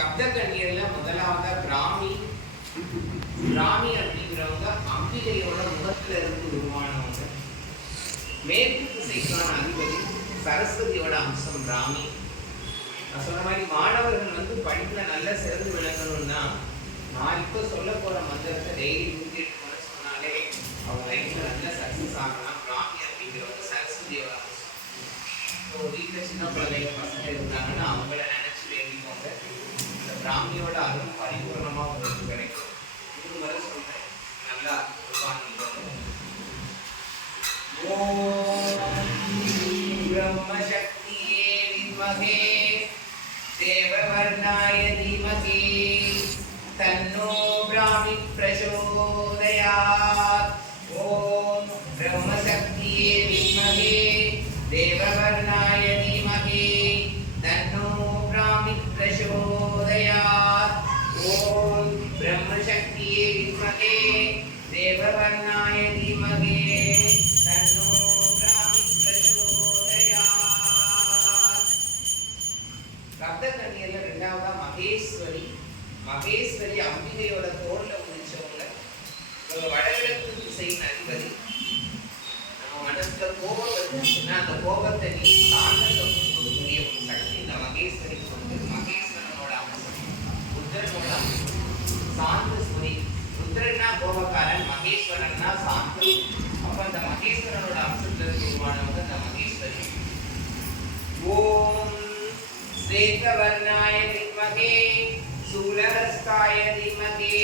சப்த கன்னியர்ல முதலாவதா பிராமி. பிராமி அப்படிங்கிறவங்க அம்பிகையோட முகத்துல இருந்து உருவானவங்க. மேற்கு திசைக்கான அதிபதி சரஸ்வதியோட அம்சம் பிராமி. நான் சொன்ன மாதிரி மாணவர்கள் வந்து படிப்புல நல்லா சிறந்து விளங்கணும்னா நான் இப்போ சொல்ல போற மந்திரத்தை டெய்லி நூற்றி எட்டு முறை சொன்னாலே அவங்க லைஃப்ல நல்ல சக்சஸ் ஆகலாம். பிராமி அப்படிங்கிறவங்க சரஸ்வதியோட அம்சம். ஸோ வீட்டில் சின்ன குழந்தைங்க பசங்க இருந்தாங்கன்னா அவங்கள நினைச்சு வேண்டிக்கோங்க. ராமனியோட அருள் பரிபூர்ணமாக உங்களுக்கு கிடைக்கும். இது வர சொல்றேன் நல்லா பிரம்மசக்தியே வித்மகே தேவவர்ணாய தீமகே தன்னோ பிராமி பிரச்சோதயாத் ஓம் பிரம்மசக்தியே வித்மகே தேவவர்ணாய கர்ணாய தீமகே தன்னோ ராமி பிரச்சோதயாத் ரத்த கண்ணியர்ல ரெண்டாவதா மகேஸ்வரி. மகேஸ்வரி அம்பிகையோட தோல்ல முடிச்சவங்கள வடகிழக்கு திசையின் அதிபதி ருத்ரன்னா கோபக்காரன் மகேஸ்வரன்னா சாந்தம் அப்ப அந்த மகேஸ்வரனோட அம்சத்துல இருந்து உருவானவங்க இந்த மகேஸ்வரி ஓம் श्वेतवर्णाय विद्महे शूलहस्ताय धीमहि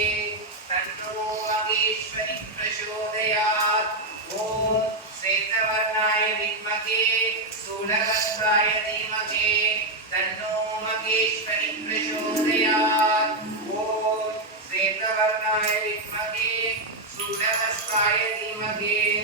तन्नो महेश्वरि प्रचोदयात् ॐ श्वेतवर्णाय विद्महे शूलहस्ताय धीमहि तन्नो महेश्वरि प्रचोदयात् ॐ कर्णाय विद्महे सुब्रह्मण्याय धीमहि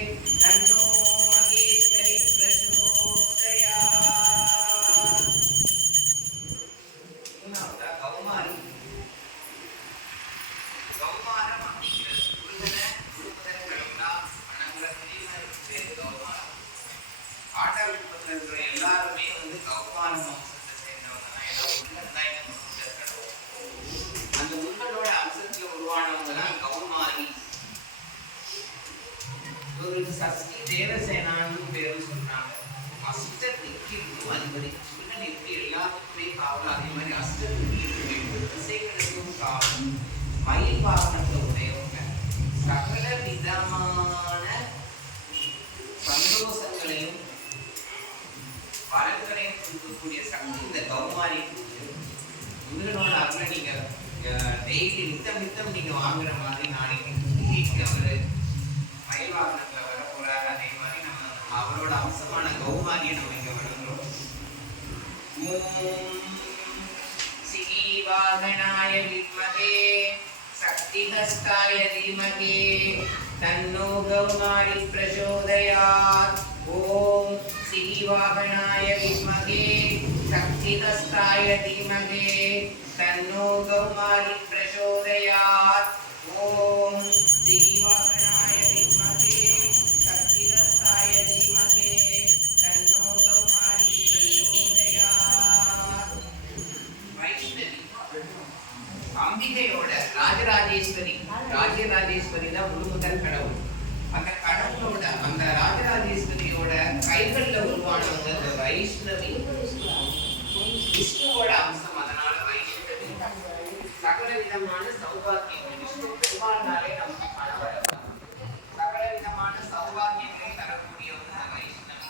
ஒரு சஷ்டி தேவசேனான்னு பேரு சொன்னாங்க அஷ்டத்திக்கு குரு அதிபதி முருகன் எப்படி எல்லாத்துக்குமே காவல். அதே மாதிரி அஷ்டத்திக்கு திசைகளுக்கும் காவல். மயில் வாகனத்தை உடையவங்க. சகல விதமான சந்தோஷங்களையும் பலன்களையும் கொடுக்கக்கூடிய சக்தி இந்த கௌமாரி உண்டு அருளை நீங்க டெய்லி நித்தம் நித்தம் நீங்க வாங்குற மாதிரி நாளைக்கு இன்னைக்கு அவரு மயில் வாகனம் வர போறாரு அதே மாதிரி நம்ம அவரோட அம்சமான கௌமாரியை நம்ம இங்க வணங்குறோம் ஓம் சிகிவாகனாய வித்மகே சக்திஹஸ்தாய தீமகே தன்னோ கௌமாரி பிரச்சோதயாத் ஓம் சிகிவாகனாய வித்மகே சக்திஹஸ்தாய தீமகே தன்னோ கௌமாரி பிரச்சோதயாத் ஓம் ராஜராஜேஸ்வரி ராஜராஜேஸ்வரி தான் முழுமுதல் கடவுள் அந்த கடவுளோட அந்த ராஜராஜேஸ்வரியோட கைகள்ல உருவானவங்க இந்த வைஷ்ணவி விஷ்ணுவோட அம்சம் அதனால வைஷ்ணவி சகல விதமான சௌபாக்கியங்கள் விஷ்ணு பெருமாள்னாலே நமக்கு பணவரம் சகல விதமான சௌபாக்கியங்களை தரக்கூடியவங்க இந்த வைஷ்ணவி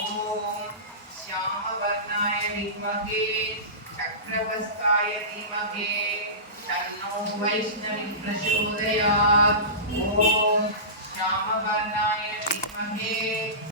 ஓம் श्यामवर्णाय विद्महे चक्रवस्ताय धीमहि तन्नो वैष्णवी प्रचोदयात् ॐ श्यामवर्णाय विद्महे